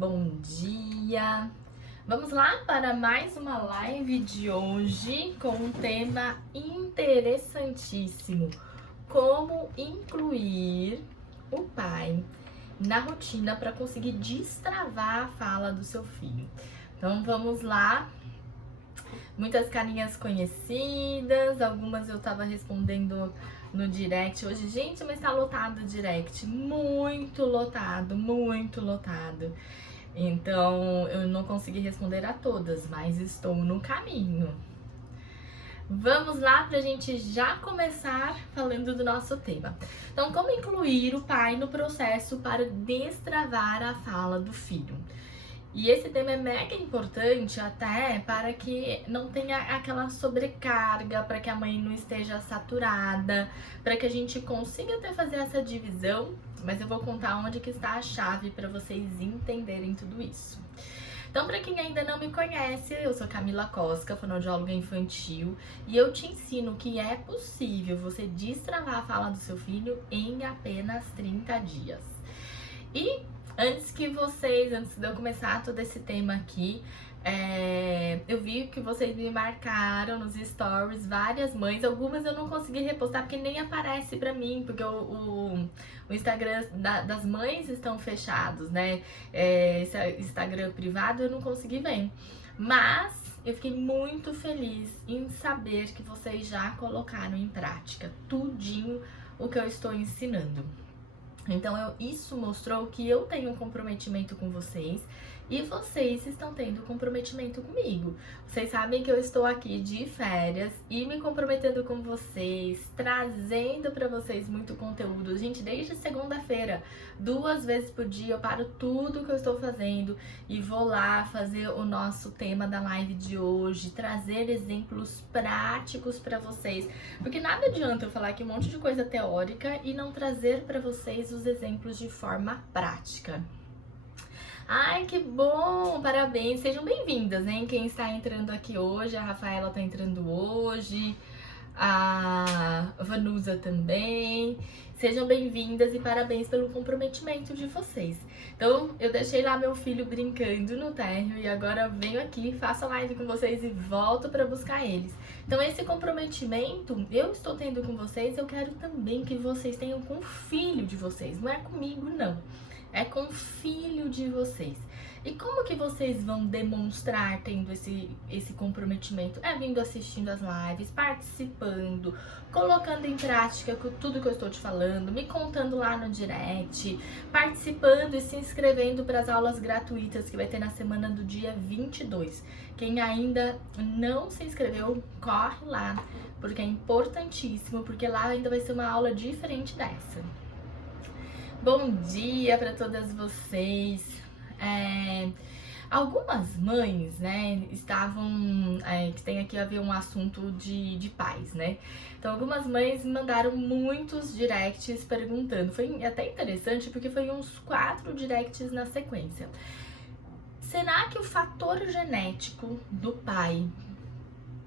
bom dia! Vamos lá para mais uma live de hoje com um tema interessantíssimo: como incluir o pai na rotina para conseguir destravar a fala do seu filho. Então vamos lá. Muitas carinhas conhecidas, algumas eu tava respondendo no direct hoje. Gente, mas tá lotado o direct, muito lotado, muito lotado. Então eu não consegui responder a todas, mas estou no caminho. Vamos lá pra gente já começar falando do nosso tema. Então, como incluir o pai no processo para destravar a fala do filho? E esse tema é mega importante até para que não tenha aquela sobrecarga, para que a mãe não esteja saturada, para que a gente consiga até fazer essa divisão, mas eu vou contar onde que está a chave para vocês entenderem tudo isso. Então, para quem ainda não me conhece, eu sou Camila Cosca, fonoaudióloga infantil, e eu te ensino que é possível você destravar a fala do seu filho em apenas 30 dias. E antes de eu começar todo esse tema aqui, eu vi que vocês me marcaram nos stories, várias mães, algumas eu não consegui repostar porque nem aparece pra mim, porque o Instagram das mães estão fechados, né? Esse Instagram privado eu não consegui ver, mas eu fiquei muito feliz em saber que vocês já colocaram em prática tudinho o que eu estou ensinando. Então, isso mostrou que eu tenho um comprometimento com vocês e vocês estão tendo comprometimento comigo. Vocês sabem que eu estou aqui de férias e me comprometendo com vocês, trazendo para vocês muito conteúdo. Gente, desde segunda-feira, 2 vezes por dia, eu paro tudo que eu estou fazendo e vou lá fazer o nosso tema da live de hoje, trazer exemplos práticos para vocês. Porque nada adianta eu falar aqui um monte de coisa teórica e não trazer para vocês os exemplos de forma prática. Ai, que bom! Parabéns! Sejam bem-vindas, hein? Quem está entrando aqui hoje, a Rafaela está entrando hoje, a Vanusa também. Sejam bem-vindas e parabéns pelo comprometimento de vocês. Então, eu deixei lá meu filho brincando no térreo e agora eu venho aqui, faço a live com vocês e volto para buscar eles. Então, esse comprometimento eu estou tendo com vocês, eu quero também que vocês tenham com o filho de vocês. Não é comigo, não. É com o filho de vocês. E como que vocês vão demonstrar tendo esse comprometimento? É vindo assistindo as lives, participando, colocando em prática tudo que eu estou te falando, me contando lá no direct, participando e se inscrevendo para as aulas gratuitas que vai ter na semana do dia 22. Quem ainda não se inscreveu, corre lá, porque é importantíssimo, porque lá ainda vai ser uma aula diferente dessa. Bom dia para todas vocês. Algumas mães, né, estavam, que tem aqui a ver um assunto de pais, né? Então, algumas mães mandaram muitos directs perguntando. Foi até interessante porque foi uns 4 directs na sequência. Será que o fator genético do pai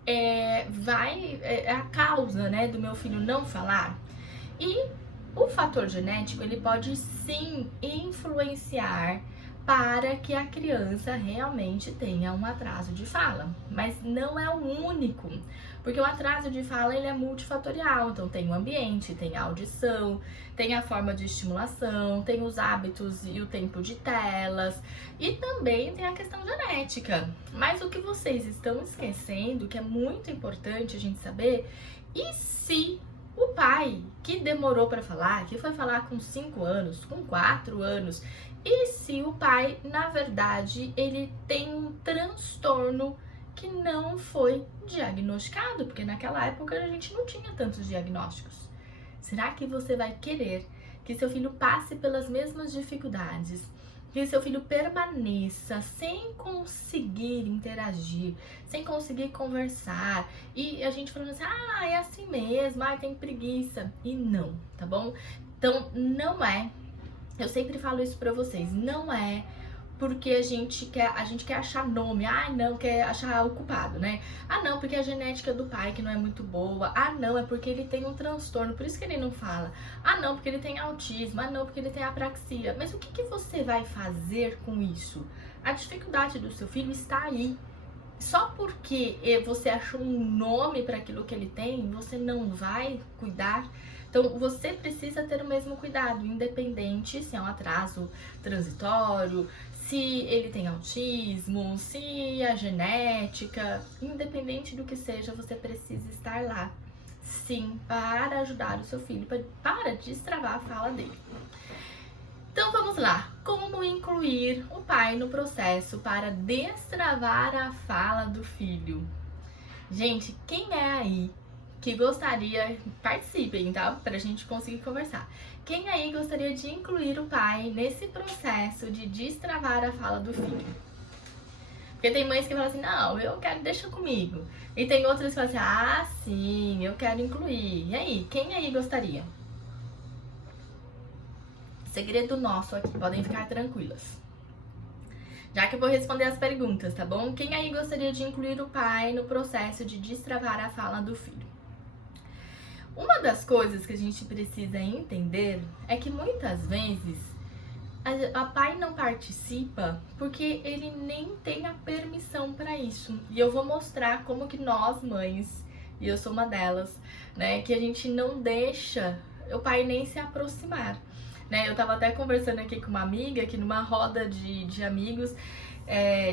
é a causa, né, do meu filho não falar? E o fator genético, ele pode sim influenciar para que a criança realmente tenha um atraso de fala, mas não é o único, porque o atraso de fala ele é multifatorial, então tem o ambiente, tem a audição, tem a forma de estimulação, tem os hábitos e o tempo de telas e também tem a questão genética. Mas o que vocês estão esquecendo, que é muito importante a gente saber, e se o pai que demorou para falar, que foi falar com 5 anos, com 4 anos, e se o pai, na verdade, ele tem um transtorno que não foi diagnosticado, porque naquela época a gente não tinha tantos diagnósticos. Será que você vai querer que seu filho passe pelas mesmas dificuldades? Que seu filho permaneça sem conseguir interagir, sem conseguir conversar, e a gente falando assim, é assim mesmo, tem preguiça, e não, tá bom? Então, não é, eu sempre falo isso pra vocês, não é porque a gente quer achar nome. Ah, não, quer achar o culpado, né? Ah, não, porque a genética do pai que não é muito boa. Ah, não, é porque ele tem um transtorno, por isso que ele não fala. Ah, não, porque ele tem autismo. Ah, não, porque ele tem apraxia. Mas o que você vai fazer com isso? A dificuldade do seu filho está aí. Só porque você achou um nome para aquilo que ele tem, você não vai cuidar. Então, você precisa ter o mesmo cuidado, independente se é um atraso transitório, se ele tem autismo, se é genética, independente do que seja, você precisa estar lá, sim, para ajudar o seu filho, para destravar a fala dele. Então vamos lá, como incluir o pai no processo para destravar a fala do filho? Gente, quem é aí que gostaria, participem, tá? Pra gente conseguir conversar. Quem aí gostaria de incluir o pai nesse processo de destravar a fala do filho? Porque tem mães que falam assim, não, eu quero, deixa comigo. E tem outras que falam assim, ah, sim, eu quero incluir. E aí, quem aí gostaria? Segredo nosso aqui, podem ficar tranquilas. Já que eu vou responder as perguntas, tá bom? Quem aí gostaria de incluir o pai no processo de destravar a fala do filho? Uma das coisas que a gente precisa entender é que muitas vezes a pai não participa porque ele nem tem a permissão para isso. E eu vou mostrar como que nós, mães, e eu sou uma delas, né, que a gente não deixa o pai nem se aproximar. Né? Eu tava até conversando aqui com uma amiga, que numa roda de amigos,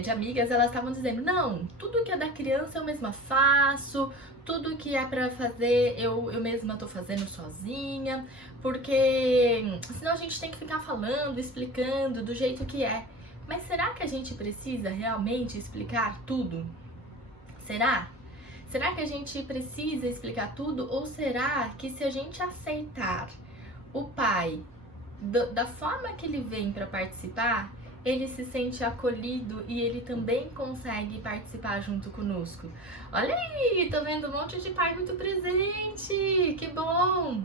de amigas, elas estavam dizendo, não, tudo que é da criança eu mesma faço, tudo que é pra fazer eu mesma tô fazendo sozinha, porque senão a gente tem que ficar falando, explicando do jeito que é. Mas será que a gente precisa realmente explicar tudo? Será? Será que a gente precisa explicar tudo? Ou será que se a gente aceitar o pai da forma que ele vem para participar, ele se sente acolhido e ele também consegue participar junto conosco? Olha aí, tô vendo um monte de pai muito presente, que bom!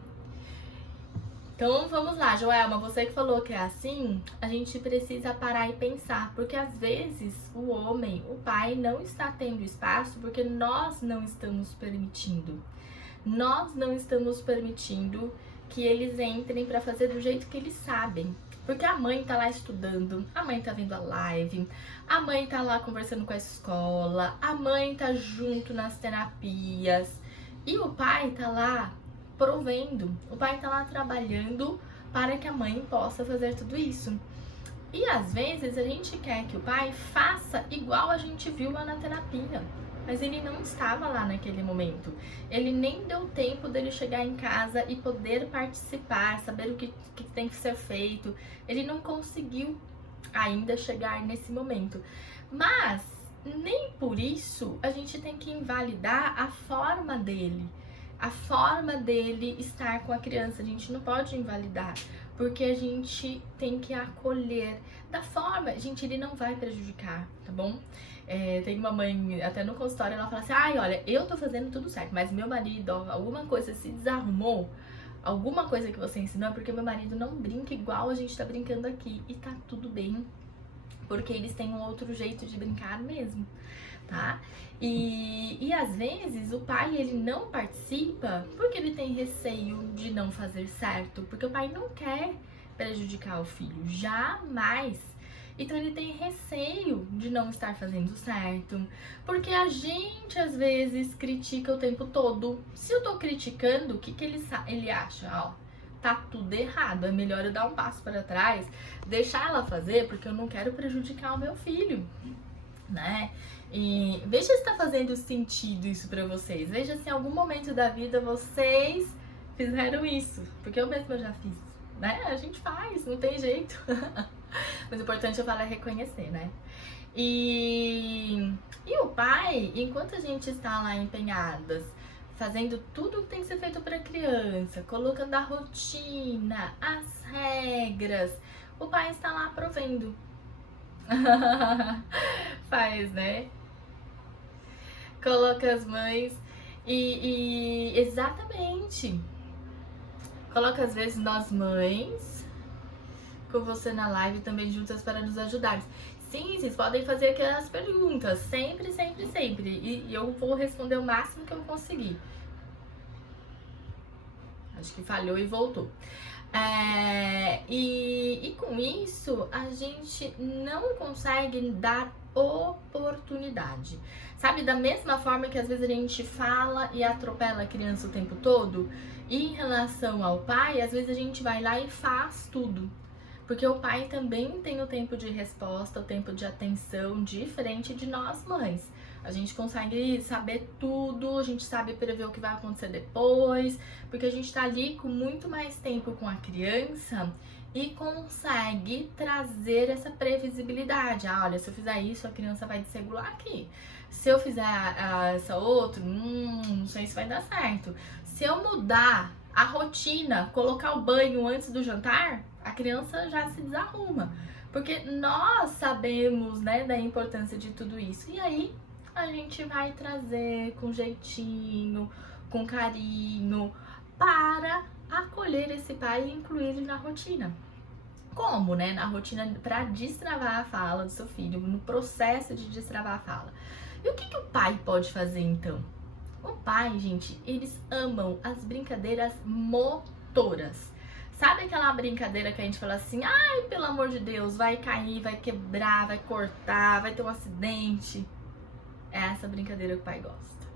Então vamos lá, Joelma, você que falou que é assim, a gente precisa parar e pensar, porque às vezes o homem, o pai, não está tendo espaço porque nós não estamos permitindo. Nós não estamos permitindo que eles entrem para fazer do jeito que eles sabem. Porque a mãe tá lá estudando, a mãe tá vendo a live, a mãe tá lá conversando com a escola, a mãe tá junto nas terapias e o pai tá lá provendo, o pai tá lá trabalhando para que a mãe possa fazer tudo isso. E às vezes a gente quer que o pai faça igual a gente viu lá na terapia, mas ele não estava lá naquele momento. Ele nem deu tempo dele chegar em casa e poder participar, saber o que tem que ser feito. Ele não conseguiu ainda chegar nesse momento. Mas nem por isso a gente tem que invalidar a forma dele. A forma dele estar com a criança, a gente não pode invalidar, porque a gente tem que acolher da forma, gente, ele não vai prejudicar, tá bom? Tem uma mãe, até no consultório, ela fala assim, ai, olha, eu tô fazendo tudo certo, mas meu marido, ó, alguma coisa se desarrumou, alguma coisa que você ensinou é porque meu marido não brinca igual a gente tá brincando aqui, e tá tudo bem, porque eles têm um outro jeito de brincar mesmo, tá? E às vezes o pai, ele não participa porque ele tem receio de não fazer certo, porque o pai não quer prejudicar o filho, jamais. Então ele tem receio de não estar fazendo certo, porque a gente às vezes critica o tempo todo. Se eu tô criticando, o que ele acha? Ó, tá tudo errado, é melhor eu dar um passo para trás, deixar ela fazer, porque eu não quero prejudicar o meu filho, né? E veja se tá fazendo sentido isso pra vocês. Veja se em algum momento da vida vocês fizeram isso, porque eu mesma já fiz, né? A gente faz, não tem jeito. Mas o importante, eu falo, é reconhecer, né? E o pai, enquanto a gente está lá empenhadas, fazendo tudo que tem que ser feito para criança, colocando a rotina, as regras, o pai está lá provendo. Faz, né? Coloca as mães exatamente. Coloca às vezes nós mães com você na live também juntas para nos ajudar. Sim, vocês podem fazer aquelas perguntas, sempre, sempre, sempre. E eu vou responder o máximo que eu conseguir. Acho que falhou e voltou. E com isso, a gente não consegue dar oportunidade. Sabe, da mesma forma que às vezes a gente fala e atropela a criança o tempo todo, e em relação ao pai, às vezes a gente vai lá e faz tudo. Porque o pai também tem o tempo de resposta, o tempo de atenção diferente de nós mães. A gente consegue saber tudo, a gente sabe prever o que vai acontecer depois, porque a gente tá ali com muito mais tempo com a criança e consegue trazer essa previsibilidade. Ah, olha, se eu fizer isso, a criança vai desregular aqui. Se eu fizer essa outra, não sei se vai dar certo. Se eu mudar a rotina, colocar o banho antes do jantar, a criança já se desarruma. Porque nós sabemos, né, da importância de tudo isso. E aí, a gente vai trazer com jeitinho, com carinho, para acolher esse pai e incluir ele na rotina. Como, né? Na rotina para destravar a fala do seu filho, no processo de destravar a fala. E o que o pai pode fazer então? O pai, gente, eles amam as brincadeiras motoras. Sabe aquela brincadeira que a gente fala assim, ai, pelo amor de Deus, vai cair, vai quebrar, vai cortar, vai ter um acidente? É essa brincadeira que o pai gosta.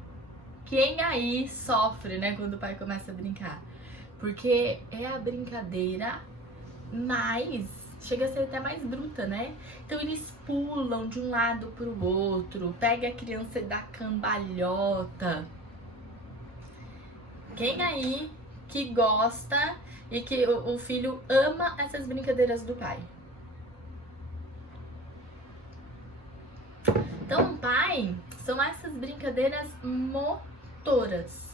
Quem aí sofre, né, quando o pai começa a brincar? Porque é a brincadeira mais, chega a ser até mais bruta, né? Então eles pulam de um lado pro outro, pega a criança e dá cambalhota. Quem aí que gosta e que o filho ama essas brincadeiras do pai? Então, pai, são essas brincadeiras motoras.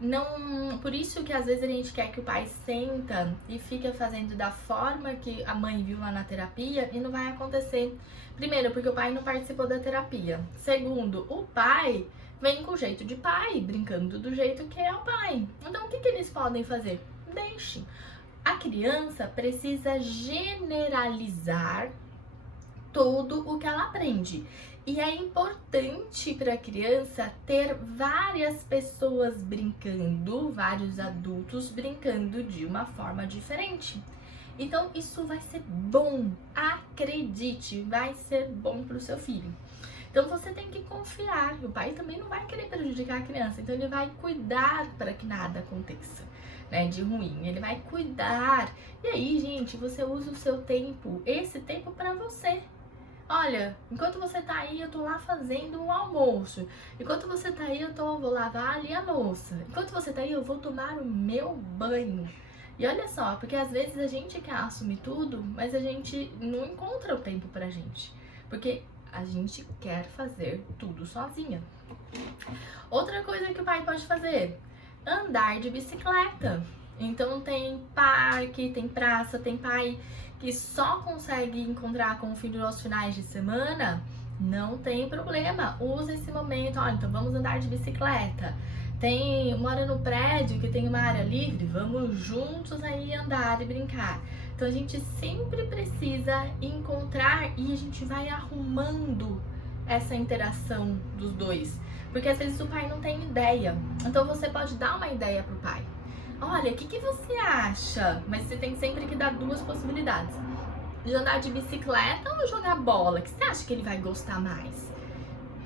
Não, por isso que às vezes a gente quer que o pai senta e fica fazendo da forma que a mãe viu lá na terapia e não vai acontecer. Primeiro, porque o pai não participou da terapia. Segundo, o pai vem com o jeito de pai, brincando do jeito que é o pai. Então, o que eles podem fazer? Deixe. A criança precisa generalizar tudo o que ela aprende. E é importante para a criança ter várias pessoas brincando, vários adultos brincando de uma forma diferente. Então, isso vai ser bom, acredite, vai ser bom para o seu filho. Então, você tem que confiar. O pai também não vai querer prejudicar a criança, então ele vai cuidar para que nada aconteça, né, de ruim. Ele vai cuidar. E aí, gente, você usa o seu tempo, esse tempo para você. Olha, enquanto você tá aí, eu tô lá fazendo um almoço. Enquanto você tá aí, vou lavar ali a louça. Enquanto você tá aí, eu vou tomar o meu banho. E olha só, porque às vezes a gente quer assumir tudo, mas a gente não encontra o tempo pra gente. Porque a gente quer fazer tudo sozinha. Outra coisa que o pai pode fazer, andar de bicicleta. Então tem parque, tem praça, tem pai que só consegue encontrar com o filho aos finais de semana, não tem problema, usa esse momento, olha, então vamos andar de bicicleta. Mora no prédio que tem uma área livre, vamos juntos aí andar e brincar. Então a gente sempre precisa encontrar e a gente vai arrumando essa interação dos dois, porque às vezes o pai não tem ideia, então você pode dar uma ideia pro pai. Olha, o que você acha? Mas você tem sempre que dar duas possibilidades. De andar de bicicleta ou jogar bola? O que você acha que ele vai gostar mais?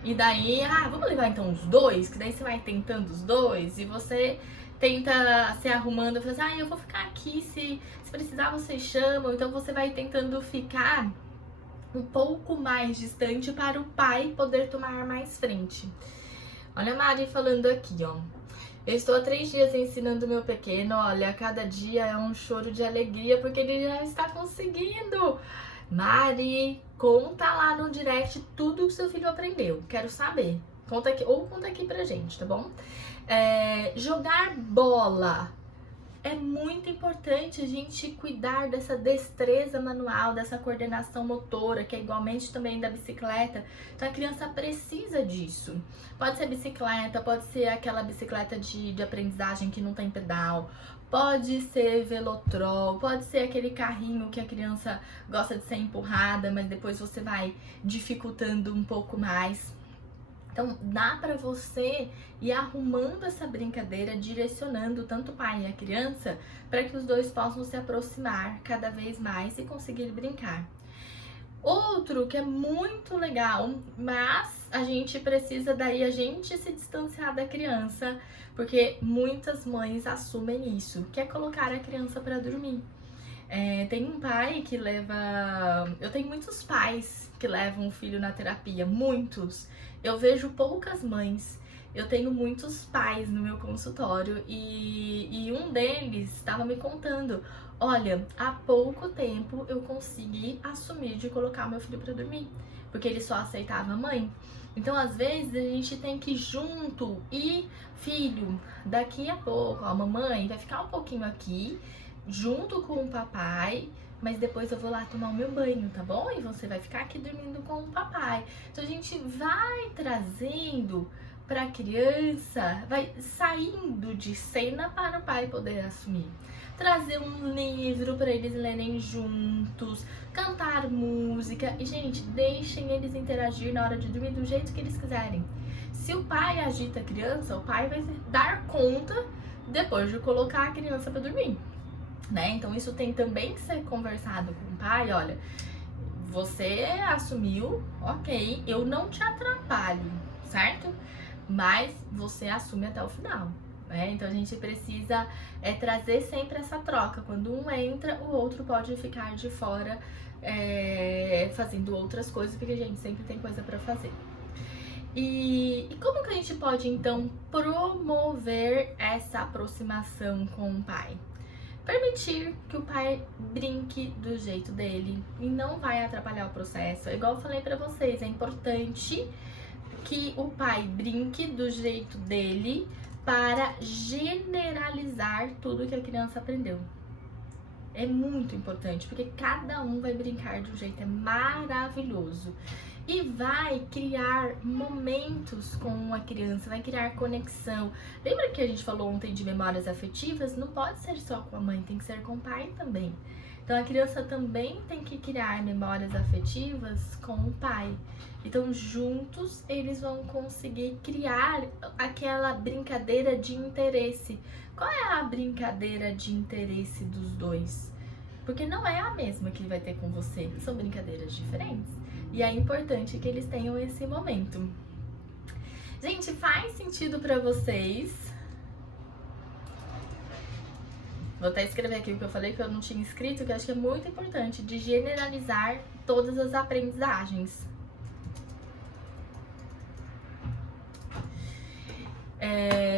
E daí, vamos levar então os dois? Que daí você vai tentando os dois e você tenta se arrumando. Fala assim, eu vou ficar aqui, se precisar vocês chamam. Então você vai tentando ficar um pouco mais distante para o pai poder tomar mais frente. Olha a Mari falando aqui, ó. Eu estou há 3 dias ensinando meu pequeno, olha, cada dia é um choro de alegria porque ele já está conseguindo. Mari, conta lá no direct tudo que seu filho aprendeu, quero saber. Conta aqui pra gente, tá bom? Jogar bola. É muito importante a gente cuidar dessa destreza manual, dessa coordenação motora, que é igualmente também da bicicleta. Então a criança precisa disso. Pode ser bicicleta, pode ser aquela bicicleta de aprendizagem que não tem pedal, pode ser velotrol, pode ser aquele carrinho que a criança gosta de ser empurrada, mas depois você vai dificultando um pouco mais. Então, dá para você ir arrumando essa brincadeira, direcionando tanto o pai e a criança, para que os dois possam se aproximar cada vez mais e conseguir brincar. Outro que é muito legal, mas a gente precisa daí a gente se distanciar da criança, porque muitas mães assumem isso, que é colocar a criança para dormir. Tem um pai que leva... Eu tenho muitos pais que levam o filho na terapia, muitos. Eu vejo poucas mães. Eu tenho muitos pais no meu consultório e um deles estava me contando: olha, há pouco tempo eu consegui assumir de colocar meu filho para dormir, porque ele só aceitava a mãe. Então, às vezes, a gente tem que ir junto e, filho, daqui a pouco, a mamãe vai ficar um pouquinho aqui, junto com o papai, mas depois eu vou lá tomar o meu banho, tá bom? E você vai ficar aqui dormindo com o papai. Então, a gente vai trazendo para a criança, vai saindo de cena para o pai poder assumir. Trazer um livro para eles lerem juntos, cantar música. E, gente, deixem eles interagir na hora de dormir do jeito que eles quiserem. Se o pai agita a criança, o pai vai dar conta depois de colocar a criança para dormir, né? Então, isso tem também que ser conversado com o pai. Olha, você assumiu, ok, eu não te atrapalho, certo? Mas você assume até o final, né? Então a gente precisa trazer sempre essa troca. Quando um entra, o outro pode ficar de fora fazendo outras coisas, porque a gente sempre tem coisa para fazer. E como que a gente pode então promover essa aproximação com o pai? Permitir que o pai brinque do jeito dele e não vai atrapalhar o processo. Igual eu falei para vocês, é importante que o pai brinque do jeito dele para generalizar tudo que a criança aprendeu. É muito importante, porque cada um vai brincar de um jeito, é maravilhoso. E vai criar momentos com a criança, vai criar conexão. Lembra que a gente falou ontem de memórias afetivas? Não pode ser só com a mãe, tem que ser com o pai também. Então a criança também tem que criar memórias afetivas com o pai. Então juntos eles vão conseguir criar aquela brincadeira de interesse. Qual é a brincadeira de interesse dos dois? Porque não é a mesma que ele vai ter com você, são brincadeiras diferentes. E é importante que eles tenham esse momento. Gente, faz sentido pra vocês? Vou até escrever aqui o que eu falei que eu não tinha escrito, que eu acho que é muito importante, de generalizar todas as aprendizagens.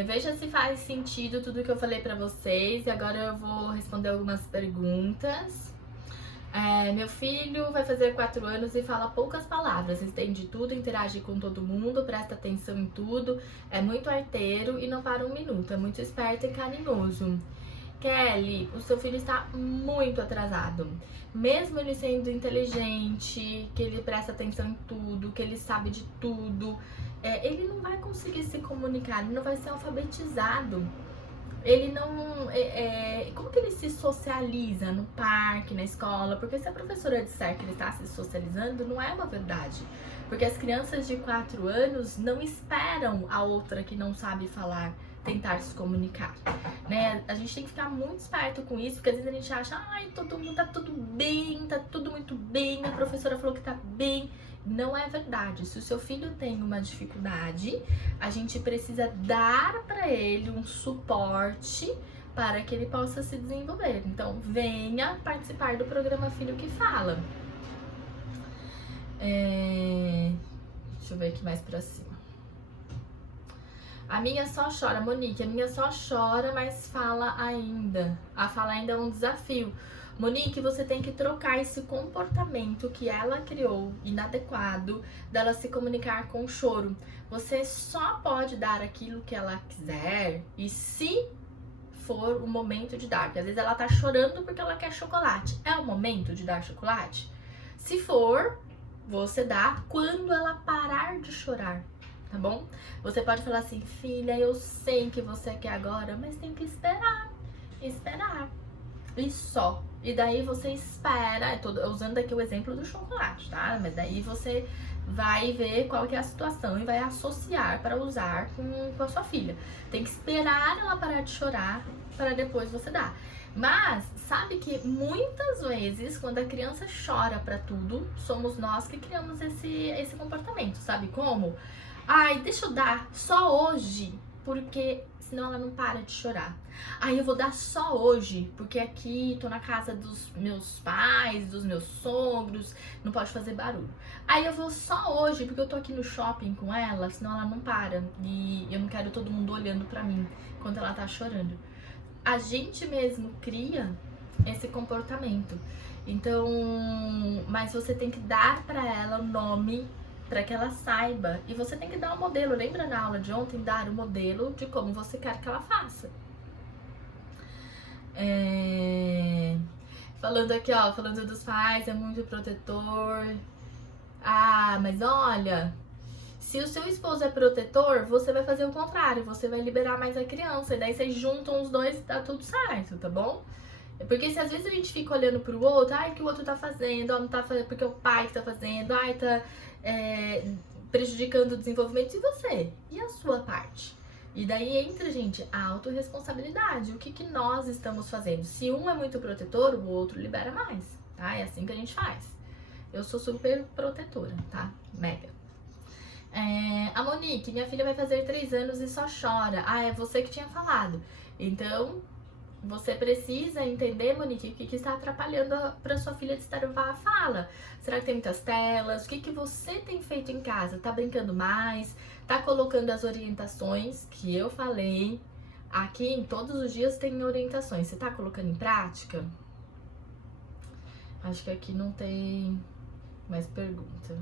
Veja se faz sentido tudo que eu falei pra vocês. E agora eu vou responder algumas perguntas. Meu filho vai fazer 4 anos e fala poucas palavras, entende tudo, interage com todo mundo, presta atenção em tudo, é muito arteiro e não para um minuto, é muito esperto e carinhoso. Kelly, o seu filho está muito atrasado. Mesmo ele sendo inteligente, que ele presta atenção em tudo, que ele sabe de tudo, ele não vai conseguir se comunicar, ele não vai ser alfabetizado. Ele não... como que ele se socializa no parque, na escola? Porque se a professora disser que ele está se socializando, não é uma verdade. Porque as crianças de 4 anos não esperam a outra que não sabe falar tentar se comunicar, né? A gente tem que ficar muito esperto com isso, porque às vezes a gente acha, ai, todo mundo tá tudo bem, tá tudo muito bem, a professora falou que tá bem. Não é verdade. Se o seu filho tem uma dificuldade, a gente precisa dar para ele um suporte para que ele possa se desenvolver. Então, venha participar do programa Filho que Fala. Deixa eu ver aqui mais pra cima. A minha só chora, Monique, a minha só chora, mas fala ainda. A fala ainda é um desafio. Monique, você tem que trocar esse comportamento que ela criou, inadequado, dela se comunicar com choro. Você só pode dar aquilo que ela quiser e se for o momento de dar. Porque às vezes ela tá chorando porque ela quer chocolate. É o momento de dar chocolate? Se for, você dá quando ela parar de chorar. Tá bom? Você pode falar assim, filha, eu sei que você quer agora, mas tem que esperar. esperar. E só. E daí você espera, usando aqui o exemplo do chocolate, tá? Mas daí você vai ver qual que é a situação e vai associar para usar com a sua filha. Tem que esperar ela parar de chorar para depois você dar. Mas sabe que muitas vezes, quando a criança chora pra tudo, somos nós que criamos esse comportamento, sabe como? Ai, deixa eu dar só hoje, porque senão ela não para de chorar. Aí eu vou dar só hoje, porque aqui tô na casa dos meus pais, dos meus sogros, não pode fazer barulho. Aí eu vou só hoje, porque eu tô aqui no shopping com ela, senão ela não para. E eu não quero todo mundo olhando pra mim enquanto ela tá chorando. A gente mesmo cria esse comportamento. Então, mas você tem que dar pra ela o nome para que ela saiba. E você tem que dar um modelo. Lembra na aula de ontem? Dar o modelo de como você quer que ela faça. Falando aqui, ó, falando dos pais, é muito protetor. Ah, mas olha, se o seu esposo é protetor, você vai fazer o contrário, você vai liberar mais a criança, e daí vocês juntam os dois e tá tudo certo, tá bom? Porque se às vezes a gente fica olhando pro outro, ai, o que o outro tá fazendo, ó, não tá fazendo porque o pai que tá fazendo, ai, tá prejudicando o desenvolvimento de você. E a sua parte? E daí entra, gente, a autorresponsabilidade. O que nós estamos fazendo? Se um é muito protetor, o outro libera mais, tá? É assim que a gente faz. Eu sou super protetora, tá? Mega. A Monique, minha filha vai fazer 3 anos e só chora. Ah, é você que tinha falado. Então, você precisa entender, Monique, o que está atrapalhando para sua filha destravar a fala. Será que tem muitas telas? O que você tem feito em casa? Tá brincando mais? Tá colocando as orientações que eu falei? Aqui, em todos os dias, tem orientações. Você tá colocando em prática? Acho que aqui não tem mais pergunta.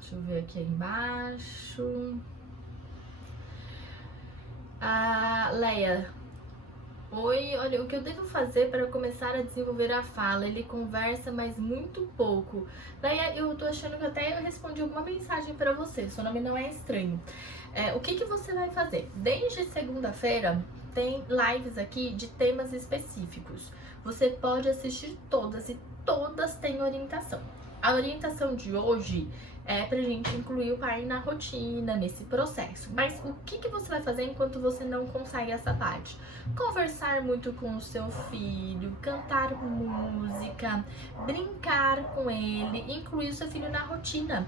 Deixa eu ver aqui embaixo. A Leia. Oi, olha, o que eu devo fazer para começar a desenvolver a fala? Ele conversa, mas muito pouco. Leia, eu tô achando que até eu respondi alguma mensagem para você. Seu nome não é estranho. O que você vai fazer? Desde segunda-feira tem lives aqui de temas específicos. Você pode assistir todas e todas têm orientação. A orientação de hoje é pra gente incluir o pai na rotina, nesse processo. Mas o que você vai fazer enquanto você não consegue essa parte? Conversar muito com o seu filho, cantar música, brincar com ele, incluir o seu filho na rotina.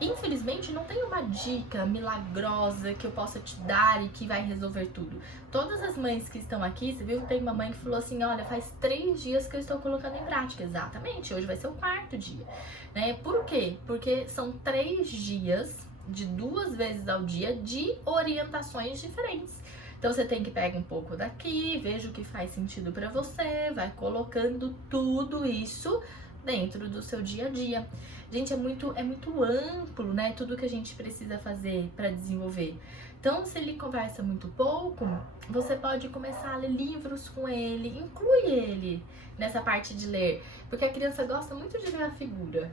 Infelizmente, não tem uma dica milagrosa que eu possa te dar e que vai resolver tudo. Todas as mães que estão aqui, você viu que tem uma mãe que falou assim, olha, faz 3 dias que eu estou colocando em prática. Exatamente, hoje vai ser o 4º dia. Né? Por quê? Porque são 3 dias, de 2 vezes ao dia, de orientações diferentes. Então você tem que pegar um pouco daqui, veja o que faz sentido pra você, vai colocando tudo isso dentro do seu dia a dia. Gente, é muito amplo, né? Tudo que a gente precisa fazer para desenvolver. Então, se ele conversa muito pouco, você pode começar a ler livros com ele, inclui ele nessa parte de ler, porque a criança gosta muito de ver a figura.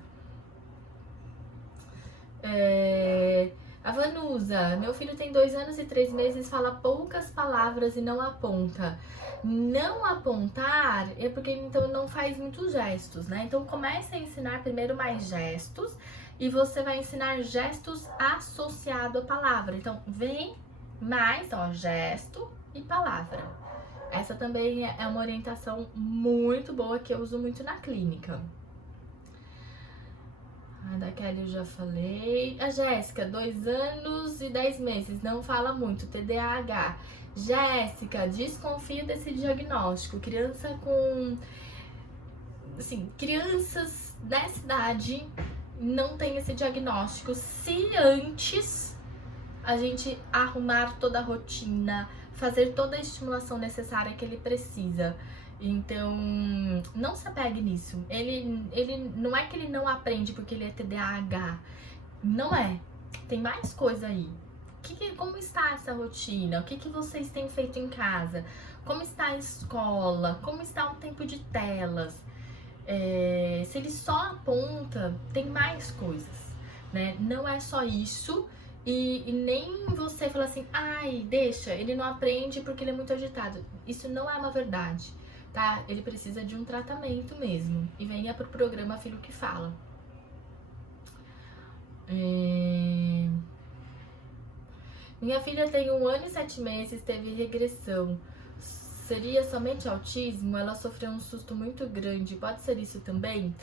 A Vanusa, meu filho tem 2 anos e 3 meses, fala poucas palavras e não aponta. Não apontar é porque então não faz muitos gestos, né? Então comece a ensinar primeiro mais gestos e você vai ensinar gestos associados à palavra. Então vem mais, ó, gesto e palavra. Essa também é uma orientação muito boa que eu uso muito na clínica. A da Kelly eu já falei. A Jéssica, 2 anos e 10 meses, não fala muito, TDAH. Jéssica, desconfio desse diagnóstico. Criança com... Assim, crianças dessa idade não tem esse diagnóstico. Se antes a gente arrumar toda a rotina, fazer toda a estimulação necessária que ele precisa. Então, não se apegue nisso. Ele não é que ele não aprende porque ele é TDAH. Não é. Tem mais coisa aí. Como está essa rotina? O que vocês têm feito em casa? Como está a escola? Como está o tempo de telas? Se ele só aponta, tem mais coisas, né? Não é só isso E nem você fala assim, ai, deixa, ele não aprende porque ele é muito agitado. Isso não é uma verdade, tá? Ele precisa de um tratamento mesmo. E venha pro programa Filho que Fala. Minha filha tem 1 ano e 7 meses, teve regressão. Seria somente autismo? Ela sofreu um susto muito grande. Pode ser isso também?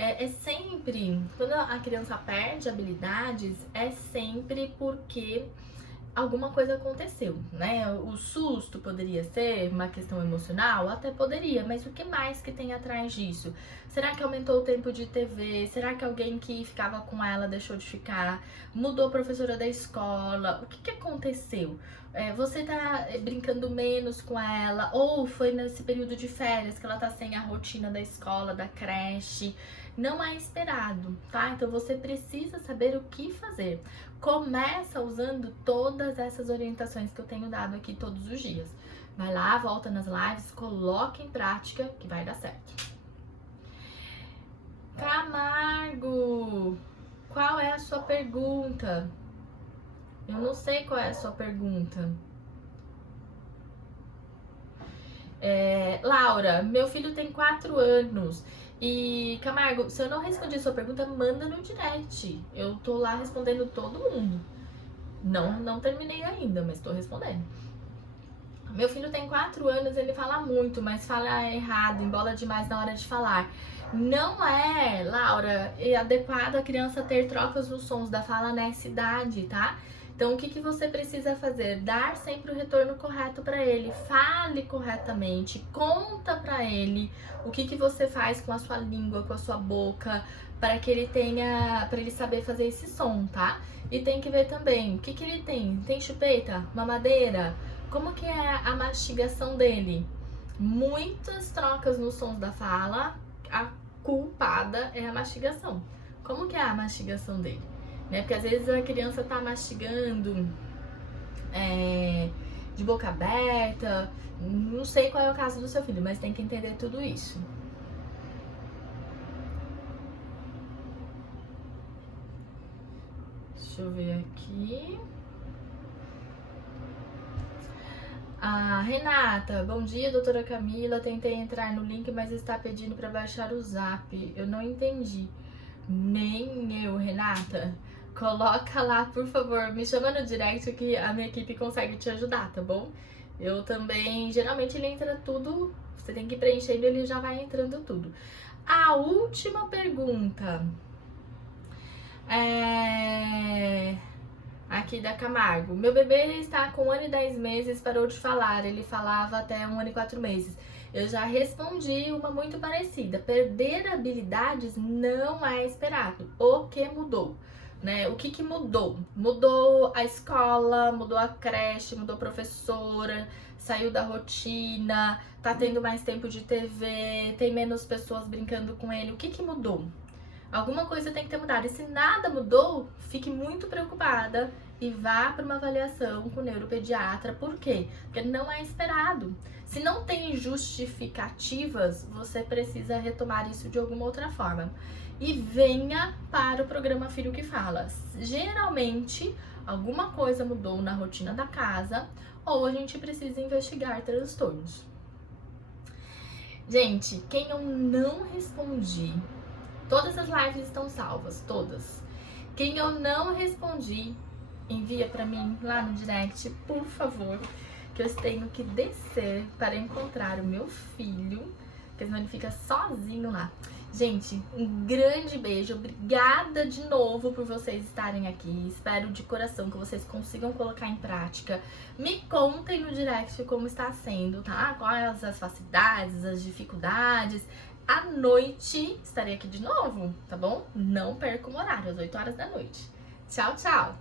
É sempre, quando a criança perde habilidades, é sempre porque alguma coisa aconteceu, né? O susto poderia ser uma questão emocional? Até poderia, mas o que mais que tem atrás disso? Será que aumentou o tempo de TV? Será que alguém que ficava com ela deixou de ficar? Mudou a professora da escola? O que aconteceu? Você tá brincando menos com ela? Ou foi nesse período de férias que ela tá sem a rotina da escola, da creche? Não é esperado, tá? Então você precisa saber o que fazer. Começa usando todas essas orientações que eu tenho dado aqui todos os dias. Vai lá, volta nas lives, coloca em prática que vai dar certo. Camargo, qual é a sua pergunta? Eu não sei qual é a sua pergunta. Laura, meu filho tem 4 anos. E, Camargo, se eu não respondi sua pergunta, manda no direct. Eu tô lá respondendo todo mundo. Não terminei ainda, mas tô respondendo. Meu filho tem 4 anos, ele fala muito, mas fala errado, embola demais na hora de falar. Não é, Laura, adequado a criança ter trocas nos sons da fala nessa idade, tá? Então, o que você precisa fazer? Dar sempre o retorno correto para ele. Fale corretamente, conta para ele o que você faz com a sua língua, com a sua boca, para que ele tenha, para ele saber fazer esse som, tá? E tem que ver também o que ele tem. Tem chupeta, mamadeira? Como que é a mastigação dele? Muitas trocas nos sons da fala, a culpada é a mastigação. Como que é a mastigação dele? Né? Porque às vezes a criança tá mastigando de boca aberta, não sei qual é o caso do seu filho, mas tem que entender tudo isso. Deixa eu ver aqui. Renata, bom dia, doutora Camila. Tentei entrar no link, mas está pedindo para baixar o zap. Eu não entendi. Nem eu, Renata. Coloca lá, por favor. Me chama no direct que a minha equipe consegue te ajudar, tá bom? Eu também, geralmente ele entra tudo. Você tem que ir preenchendo, ele já vai entrando tudo. A última pergunta. Aqui da Camargo. Meu bebê está com 1 ano e 10 meses, parou de falar. Ele falava até 1 ano e 4 meses. Eu já respondi uma muito parecida. Perder habilidades não é esperado. O que mudou? Né? O que mudou? Mudou a escola, mudou a creche, mudou a professora, saiu da rotina, tá tendo mais tempo de TV, tem menos pessoas brincando com ele. O que mudou? Alguma coisa tem que ter mudado. E se nada mudou, fique muito preocupada e vá para uma avaliação com o neuropediatra. Por quê? Porque não é esperado. Se não tem justificativas, você precisa retomar isso de alguma outra forma. E venha para o programa Filho que Fala. Geralmente, alguma coisa mudou na rotina da casa ou a gente precisa investigar transtornos. Gente, quem eu não respondi, todas as lives estão salvas, todas. Quem eu não respondi, envia pra mim lá no direct, por favor, que eu tenho que descer para encontrar o meu filho, porque senão ele fica sozinho lá. Gente, um grande beijo, obrigada de novo por vocês estarem aqui, espero de coração que vocês consigam colocar em prática. Me contem no direct como está sendo, tá? Quais as facilidades, as dificuldades. À noite estarei aqui de novo, tá bom? Não perca o horário, às 8 horas da noite. Tchau, tchau!